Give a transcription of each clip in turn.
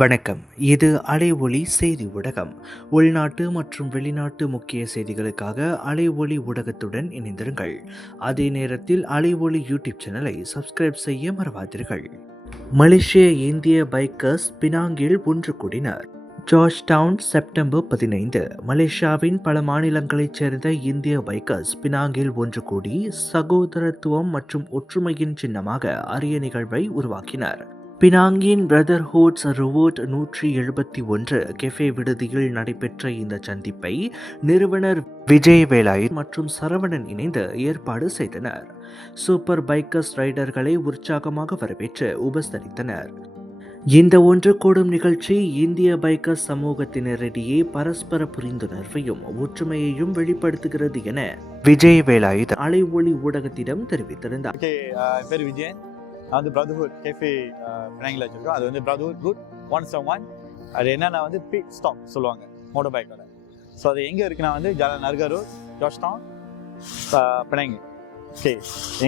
வணக்கம். இது அலை ஒளி செய்தி ஊடகம். உள்நாட்டு மற்றும் வெளிநாட்டு முக்கிய செய்திகளுக்காக அலை ஒளி ஊடகத்துடன் இணைந்திருங்கள். அதே நேரத்தில் அலை ஒளி யூடியூப் சேனலை சப்ஸ்கிரைப் செய்ய மறவாதீர்கள். மலேசிய இந்திய பைக்கர்ஸ் பினாங்கில் ஒன்று கூடினர். George Town September 15. மலேசியாவின் பல மாநிலங்களைச் சேர்ந்த இந்திய பைக்கர்ஸ் பினாங்கில் ஒன்று கூடி சகோதரத்துவம் மற்றும் ஒற்றுமையின் சின்னமாக அரிய நிகழ்வை உருவாக்கினர். பினாங்கின் பிரதர்ஹுட்ஸ் ரிவோர்ட் 171 கெஃபே விடுதியில் நடைபெற்ற இந்த சந்திப்பை நிறுவனர் விஜய் வேலாய் மற்றும் சரவணன் இணைந்து ஏற்பாடு செய்தனர். சூப்பர் பைக்கர்ஸ் ரைடர்களை உற்சாகமாக வரவேற்று உபசரித்தனர். இந்த ஒன்று கூடும் நிகழ்ச்சி இந்திய பைக்கர்ஸ் சமூகத்தினரிடையே பரஸ்பர புரிந்துணர்வையும் ஒற்றுமையையும் வெளிப்படுத்துகிறது என விஜய் வேலாய் அலை ஒளி ஊடகத்திடம் தெரிவித்திருந்தார். பேர் விஜயன். நான் வந்து பிரதர்ஹுட் கேஃபே பினாங்கில் வச்சுருக்கோம். அது வந்து பிரதர்ஹுட் ரூட் 171. அது என்னென்னா வந்து பிட் ஸ்டாப் சொல்லுவாங்க மோட்டர் பைக்கோட. ஸோ அது எங்கே இருக்குன்னா வந்து நர்கர் ரோட், ஜார்ஜ் டவுன், பினாங்கி. ஓகே,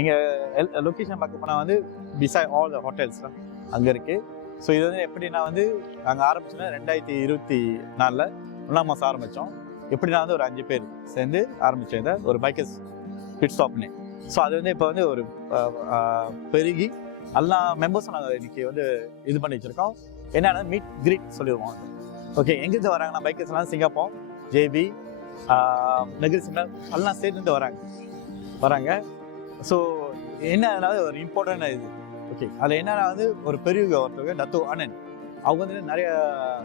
எங்கள் லொக்கேஷன் பார்க்க போனால் வந்து பிசைட் ஆல் த ஹோட்டல்ஸ்லாம் அங்கே இருக்குது. ஸோ இது வந்து எப்படின்னா வந்து நாங்கள் ஆரம்பிச்சோன்னா 2024 1ஆம் மாதம் ஆரம்பித்தோம். எப்படின்னா வந்து ஒரு 5 பேர் சேர்ந்து ஆரம்பித்தோம் ஒரு பைக்கர்ஸ் பிட் ஸ்டாப்னு. ஸோ அது வந்து இப்போ வந்து ஒரு பெருகி எல்லா மெம்பர்ஸும் நாங்கள் இன்னைக்கு வந்து இது பண்ணி வச்சுருக்கோம். என்னென்னா மீட் கிரீட் சொல்லிடுவோம். ஓகே, எங்கேருந்து வராங்கன்னா பைக்கர்ஸ் எல்லாம் சிங்கப்பூர், ஜேபி, நகர் சிம்லா எல்லாம் சேர்ந்து வராங்க. ஸோ என்ன ஒரு இம்பார்ட்டன்ட் இது. ஓகே, அதில் என்னென்னா வந்து ஒரு பெரிய ஒருத்தவங்க டத்து ஆனந்த், அவங்க வந்து நிறைய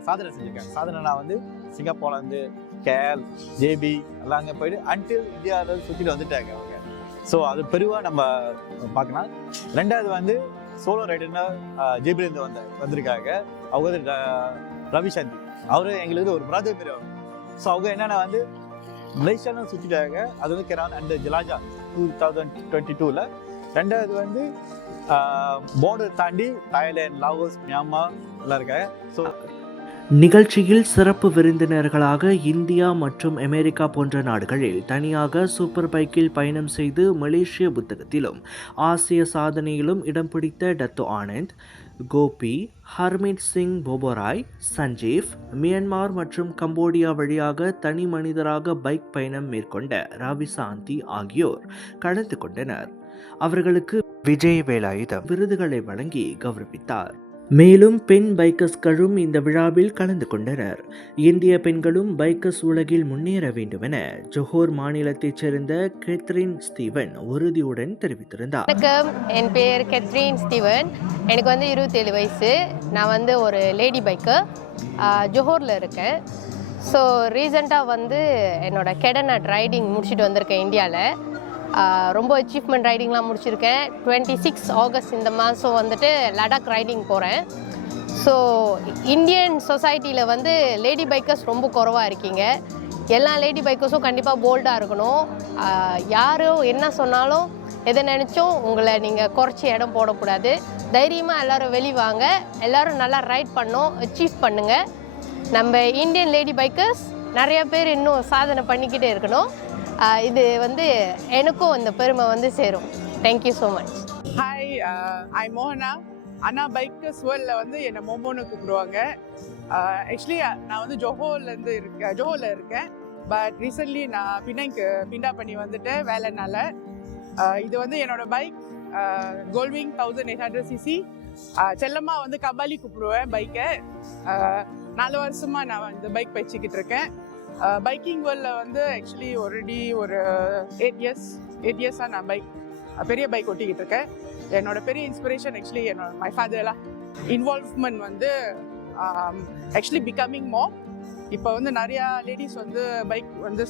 சாதனை செஞ்சுருக்காங்க. சாதனைனா வந்து சிங்கப்பூர்லேருந்து கேஎல், ஜேபி எல்லாம் அங்கே போயிட்டு அன்டில் இந்தியாவில் சுற்றிட்டு வந்துட்டாங்க அவங்க. ஸோ அது பெருவாக நம்ம பார்க்கலாம். ரெண்டாவது வந்து சோலோ ரைடர்னா ஜேபிலேருந்து வந்திருக்காங்க. அவங்க வந்து ரவிசாந்தி, அவரு எங்களுக்கு ஒரு பிரதர் பேர் அவங்க. ஸோ அவங்க என்னென்னா வந்து மலேசியாவில் சுற்றிட்டாங்க. அது வந்து கெரான் அண்ட் ஜலாஜா 2022. ரெண்டாவது வந்து பார்டர் தாண்டி தாய்லாந்து, லாவோஸ், மியான்மர் எல்லாம் இருக்காங்க. ஸோ நிகழ்ச்சியில் சிறப்பு விருந்தினர்களாக இந்தியா மற்றும் அமெரிக்கா போன்ற நாடுகளில் தனியாக சூப்பர் பைக்கில் பயணம் செய்து மலேசிய புத்தகத்திலும் ஆசிய சாதனையிலும் இடம் பிடித்த டத்து ஆனந்த், கோபி, ஹர்மீத் சிங் போபோராய், சஞ்சீவ், மியான்மர் மற்றும் கம்போடியா வழியாக தனி மனிதராக பைக் பயணம் மேற்கொண்ட ரவிசாந்தி ஆகியோர் கலந்து கொண்டனர். அவர்களுக்கு விஜய் வேலாயுதம் விருதுகளை வழங்கி கௌரவித்தார். மேலும் பெண் பைக்கர்ஸ்களும் இந்த விழாவில் கலந்து கொண்டனர். இந்திய பெண்களும் பைக்கர்ஸ் உலகில் முன்னேற வேண்டும் என ஜோஹர் மாநிலத்தைச் சேர்ந்த கேத்ரின் ஸ்டீவன் உறுதியுடன் தெரிவித்திருந்தார். வணக்கம், என் பேர் கேத்ரின் ஸ்டீவன். எனக்கு வந்து 27 வயசு. நான் வந்து ஒரு லேடி பைக்கர், ஜோஹரில் இருக்கேன். ஸோ ரீசெண்டாக வந்து என்னோட கெடனட் ரைடிங் முடிச்சுட்டு வந்திருக்கேன் இந்தியாவில். ரொம்ப அச்சீவ்மெண்ட் ரைடிங்லாம் முடிச்சிருக்கேன். 26 ஆகஸ்ட் இந்த மாதம் வந்துட்டு லடாக் ரைடிங் போகிறேன். ஸோ இந்தியன் சொசைட்டியில் வந்து லேடி பைக்கர்ஸ் ரொம்ப குறைவாக இருக்கீங்க. எல்லா லேடி பைக்கர்ஸும் கண்டிப்பாக போல்டாக இருக்கணும். யாரும் என்ன சொன்னாலும் எதை நினச்சும் உங்களை நீங்கள் குறைச்சி இடம் போடக்கூடாது. தைரியமாக எல்லோரும் வெளிவாங்க, எல்லோரும் நல்லா ரைட் பண்ணோம், அச்சீவ் பண்ணுங்கள். நம்ம இந்தியன் லேடி பைக்கர்ஸ் நிறைய பேர் இன்னும் சாதனை பண்ணிக்கிட்டே இருக்கணும். இது வந்து எனக்கும் இந்த பெருமை வந்து சேரும். Thank you so much. ஹாய், ஐ மோகனா. அண்ணா பைக்கர்ஸ் வேர்ல்டில் வந்து என்னை மோமோன்னு கூப்பிடுவாங்க. ஆக்சுவலி நான் வந்து ஜோஹரில் இருக்கேன். பட் ரீசெண்ட்லி நான் பிண்டா பண்ணி வந்துட்டேன் வேலைனால. இது வந்து என்னோட பைக் கோல்விங் 1800cc. செல்லமாக வந்து கபாலி கூப்பிடுவேன் பைக்கை. 4 வருஷமாக நான் இந்த பைக் வச்சுக்கிட்டு இருக்கேன். பைக்கிங் வேர்ல்டில் வந்து ஆக்சுவலி ஆல்ரெடி ஒரு 8 இயர்ஸாக நான் பெரிய பைக் ஓட்டிக்கிட்டு இருக்கேன். என்னோட பெரிய இன்ஸ்பிரேஷன் ஆக்சுவலி மை ஃபாதர்லாம் இன்வால்வ்மெண்ட் வந்து ஆக்சுவலி பிகமிங் மோர். இப்போ வந்து நிறையா லேடிஸ் வந்து பைக் வந்து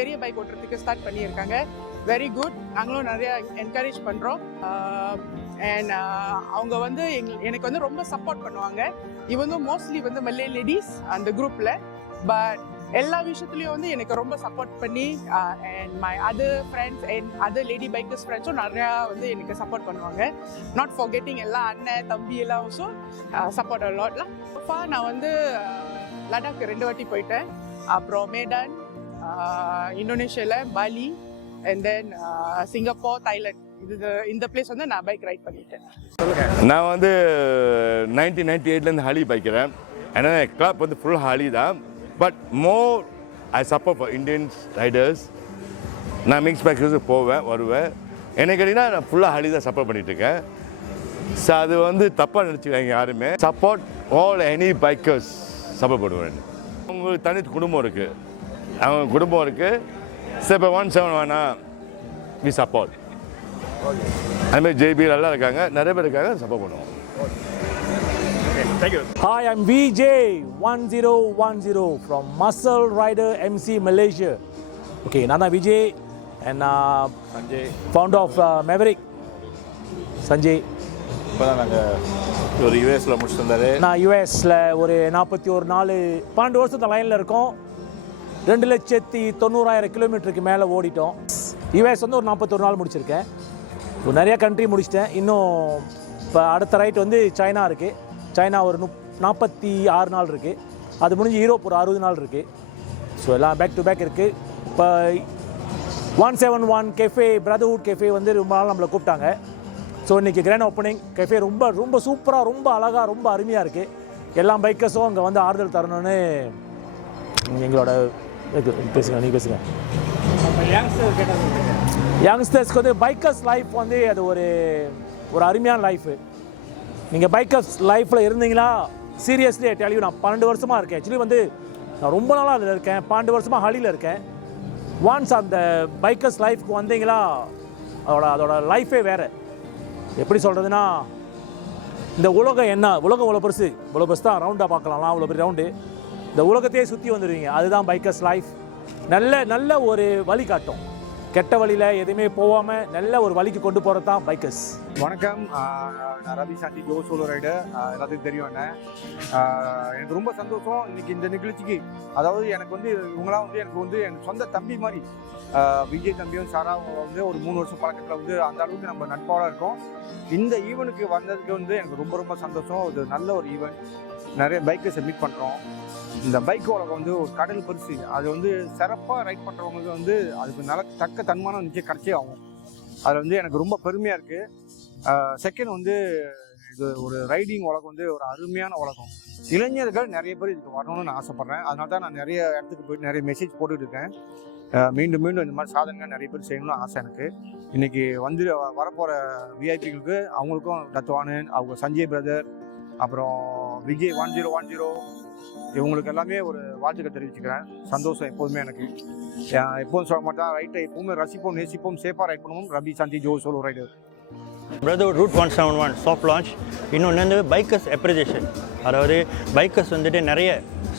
பெரிய பைக் ஓட்டுறதுக்கு ஸ்டார்ட் பண்ணியிருக்காங்க. Very good. நாங்களும் நிறையா என்கரேஜ் பண்ணுறோம். அண்ட் அவங்க வந்து எனக்கு வந்து ரொம்ப சப்போர்ட் பண்ணுவாங்க. இவங்க மோஸ்ட்லி வந்து மல்லே லேடிஸ் அந்த குரூப்பில். பட் எல்லா விஷயத்துலையும் வந்து எனக்கு ரொம்ப சப்போர்ட் பண்ணி and my other friends and other lady bikers ஃப்ரெண்ட்ஸும் நிறையா வந்து எனக்கு சப்போர்ட் பண்ணுவாங்க. நாட் ஃபார்கெட்டிங் எல்லா அண்ணன் தம்பி எல்லாம் ஆல்சோ சப்போர்ட் அலாட்லாம். நான் வந்து லடாக் 2 வாட்டி போயிட்டேன். அப்புறம் மேடான், இந்தோனேஷியாவில் Bali, and then Singapore, Thailand இந்த பிளேஸ் வந்து நான் பைக் ரைட் பண்ணிட்டேன். நான் வந்து 1998லேருந்து ஹாலி பைக்கிறேன். ஏன்னா கிளப் வந்து ஃபுல் ஹாலி தான். But more I support for Indians Riders. நான் மிக்ஸ் பைக்கர்ஸுக்கு போவேன் வருவேன். எனக்கு கேட்டிங்கன்னா நான் ஃபுல்லாக ஹாலி தான் சப்போர்ட் பண்ணிகிட்ருக்கேன். ஸோ அது வந்து தப்பாக நினச்சிக்காங்க யாருமே. Support all any bikers support பண்ணுவேன். அவங்களுக்கு தனி குடும்பம் இருக்குது, அவங்க குடும்பம் இருக்குது. ஸோ இப்போ 171 வேணாம் வி சப்போர்ட். அதுமாதிரி ஜேபி எல்லாம் இருக்காங்க, நிறைய பேர் இருக்காங்க, சப்போர்ட் பண்ணுவோம். Thank you. Hi, I'm VJ1010 from Muscle Rider MC Malaysia. Okay, Nana Vijay and Sanjay. founder of Maverick, Sanjay. இப்போ தான் நாங்கள் ஒரு யூஎஸில் முடிச்சுட்டு வந்தார். நான் யூஎஸில் ஒரு 41 நாள் 12 வருஷத்து லைனில் இருக்கோம். 2,90,000 கிலோமீட்டருக்கு மேலே ஓடிட்டோம். யூஎஸ் வந்து ஒரு 41 நாள் முடிச்சிருக்கேன். இப்போ நிறைய கண்ட்ரி முடிச்சிட்டேன். இன்னும் இப்போ அடுத்த ரைட் வந்து சைனா இருக்குது. சைனா ஒரு 46 நாள் இருக்குது. அது முடிஞ்சு யூரோப் ஒரு 60 நாள் இருக்குது. ஸோ எல்லாம் பேக் டு பேக் இருக்குது. இப்போ 171 கெஃபே பிரதர்ஹுட் கெஃபே வந்து ரொம்ப நாள் நம்மளை கூப்பிட்டாங்க. ஸோ இன்றைக்கி கிராண்ட் ஓப்பனிங். கெஃபே ரொம்ப ரொம்ப சூப்பராக, ரொம்ப அழகாக, ரொம்ப அருமையாக இருக்குது. எல்லா பைக்கர்ஸும் அங்கே வந்து ஆறுதல் தரணும்னு எங்களோட பேசுங்க, நீங்கள் பேசுங்க. யங்ஸ்டர்ஸ்க்கு வந்து பைக்கர்ஸ் லைஃப் வந்து அது ஒரு அருமையான லைஃபு. நீங்கள் பைக்கர்ஸ் லைஃப்பில் இருந்தீங்களா சீரியஸ்லி டெலியூ. நான் 12 வருஷமாக இருக்கேன். ஆக்சுவலி வந்து நான் ரொம்ப நாளாக அதில் இருக்கேன். 12 வருஷமாக ஹாலியில் இருக்கேன். ஒன்ஸ் அந்த பைக்கர்ஸ் லைஃப்க்கு வந்தீங்களா அதோட லைஃபே வேறு. எப்படி சொல்கிறதுனா, இந்த உலகம் என்ன, உலகம் இவ்வளோ பெருசு தான், ரவுண்டாக பார்க்கலாம்லாம், அவ்வளோ பெரிய ரவுண்டு. இந்த உலகத்தையே சுற்றி வந்துடுவீங்க. அதுதான் பைக்கர்ஸ் லைஃப். நல்ல ஒரு வழி காட்டும். கெட்ட வழியில் எதுவுமே போகாமல் நல்ல ஒரு வழிக்கு கொண்டு போகிறது தான் பைக்கர்ஸ். வணக்கம், நான் ரவி சாந்தி ஜோ சோலோ ரைடர். எல்லாத்துக்கும் தெரியும் என்ன. எனக்கு ரொம்ப சந்தோஷம் இன்னைக்கு இந்த நிகழ்ச்சிக்கு. அதாவது எனக்கு வந்து இவங்களாம் வந்து எனக்கு வந்து என் சொந்த தம்பி மாதிரி. விஜய் தம்பியும் சாராவும் வந்து ஒரு 3 வருஷம் பழக்கத்தில் வந்து அந்த அளவுக்கு நம்ம நட்பாக இருக்கோம். இந்த ஈவெண்ட்டுக்கு வந்ததுக்கு வந்து எனக்கு ரொம்ப ரொம்ப சந்தோஷம். இது நல்ல ஒரு ஈவெண்ட். நிறைய பைக்கர்ஸை மீட் பண்ணுறோம். இந்த பைக் உலகம் வந்து ஒரு கடல் பரிசு. அது வந்து சிறப்பாக ரைட் பண்ணுறவங்களுக்கு வந்து அதுக்கு தக்க தன்மானம் நிச்சயம் கிடைச்சே ஆகும். அதில் வந்து எனக்கு ரொம்ப பெருமையாக இருக்குது. செகண்ட் வந்து இது ஒரு ரைடிங் உலகம் வந்து ஒரு அருமையான உலகம். இளைஞர்கள் நிறைய பேர் இதுக்கு வரணும்னு நான் ஆசைப்பட்றேன். அதனால தான் நான் நிறைய இடத்துக்கு போயிட்டு நிறைய மெசேஜ் போட்டுட்டு இருக்கேன். மீண்டும் இந்த மாதிரி சாதனைகள் நிறைய பேர் செய்யணும்னு ஆசை எனக்கு. இன்றைக்கி வந்து வரப்போகிற விஐபிகளுக்கு அவங்களுக்கும் தத்துவானு, அவங்க சஞ்சய் பிரதர், அப்புறம் விஜய் 1010 இவங்களுக்கு எல்லாமே ஒரு வாழ்த்துக்கள் தெரிவிச்சுக்கிறேன். சந்தோஷம் எப்போதுமே எனக்கு. எப்போதும் சொல்ல மாட்டேன், ரைட்டை எப்போவுமே ரசிப்போம், நேசிப்போம், சேஃபாக ரைட் பண்ணுவோம். ரவி சாந்தி ஜோ solo rider. Brotherhood route 171 soft launch. இன்னொன்று வந்து பைக்கர்ஸ் அப்ரிசியேஷன். அதாவது பைக்கர்ஸ் வந்துட்டு நிறைய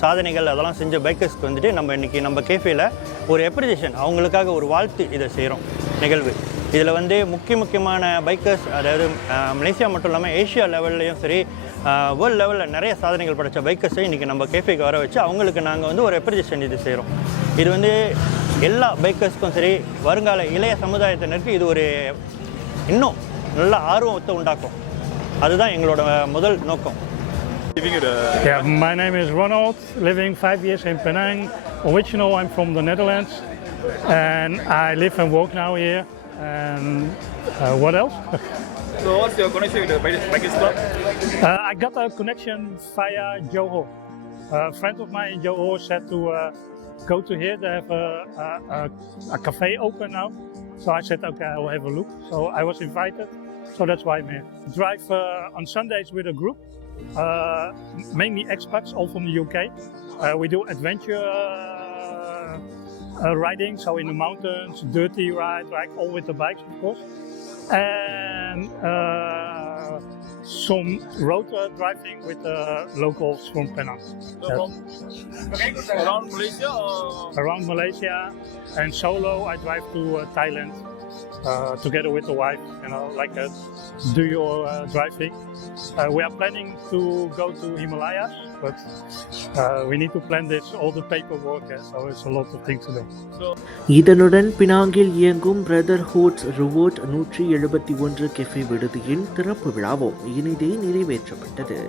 சாதனைகள் அதெல்லாம் செஞ்ச பைக்கர்ஸ்க்கு வந்துட்டு நம்ம இன்றைக்கி நம்ம கேஃபேயில் ஒரு அப்ரிசியேஷன், அவங்களுக்காக ஒரு வாழ்த்து இதை செய்கிறோம் நிகழ்வு. இதில் வந்து முக்கியமான பைக்கர்ஸ், அதாவது மலேசியா மட்டும் இல்லாமல் ஏஷியா லெவல்லையும் சரி, வேர்ல்டு லெவலில் நிறைய சாதனைகள் படைத்த பைக்கர்ஸை இன்றைக்கி நம்ம கேஃபேக்கு வர வச்சு அவங்களுக்கு நாங்கள் வந்து ஒரு அப்ரிசியேஷன் இது செய்கிறோம். இது வந்து எல்லா பைக்கர்ஸ்க்கும் சரி, வருங்கால இளைய சமுதாயத்தினருக்கு இது ஒரு இன்னும் நல்ல ஆர்வத்தை உண்டாக்கும். அதுதான் எங்களோட முதல் நோக்கம். Yeah, my name is Ronald, living 5 years in Penang. Originally, I'm from the Netherlands, and I live and work now here. And what else? So what's your connection with the Bikers Club? I got a connection via Johor. A friend of mine in Johor said to go to here. They have a cafe open now. So I said, okay, I will have a look. So I was invited. So that's why I'm here. Drive on Sundays with a group. Mainly expats, all from the UK. We do adventure riding, so in the mountains, dirty ride, like all with the bikes, of course, and some road driving with the locals from Penang. Around Malaysia or? Around Malaysia, and solo I drive to Thailand. Together with the wife, like do your driving. We are planning to go to Himalayas, but we need to plan this, all the paperwork, so it's a lot of things to do. இதனுடன் பினாங்கில் இயங்கும் brotherhood revolt 171 cafe விடுதியின் திறப்பு விழாவும் இனிதே நிறைவேற்றப்பட்டது.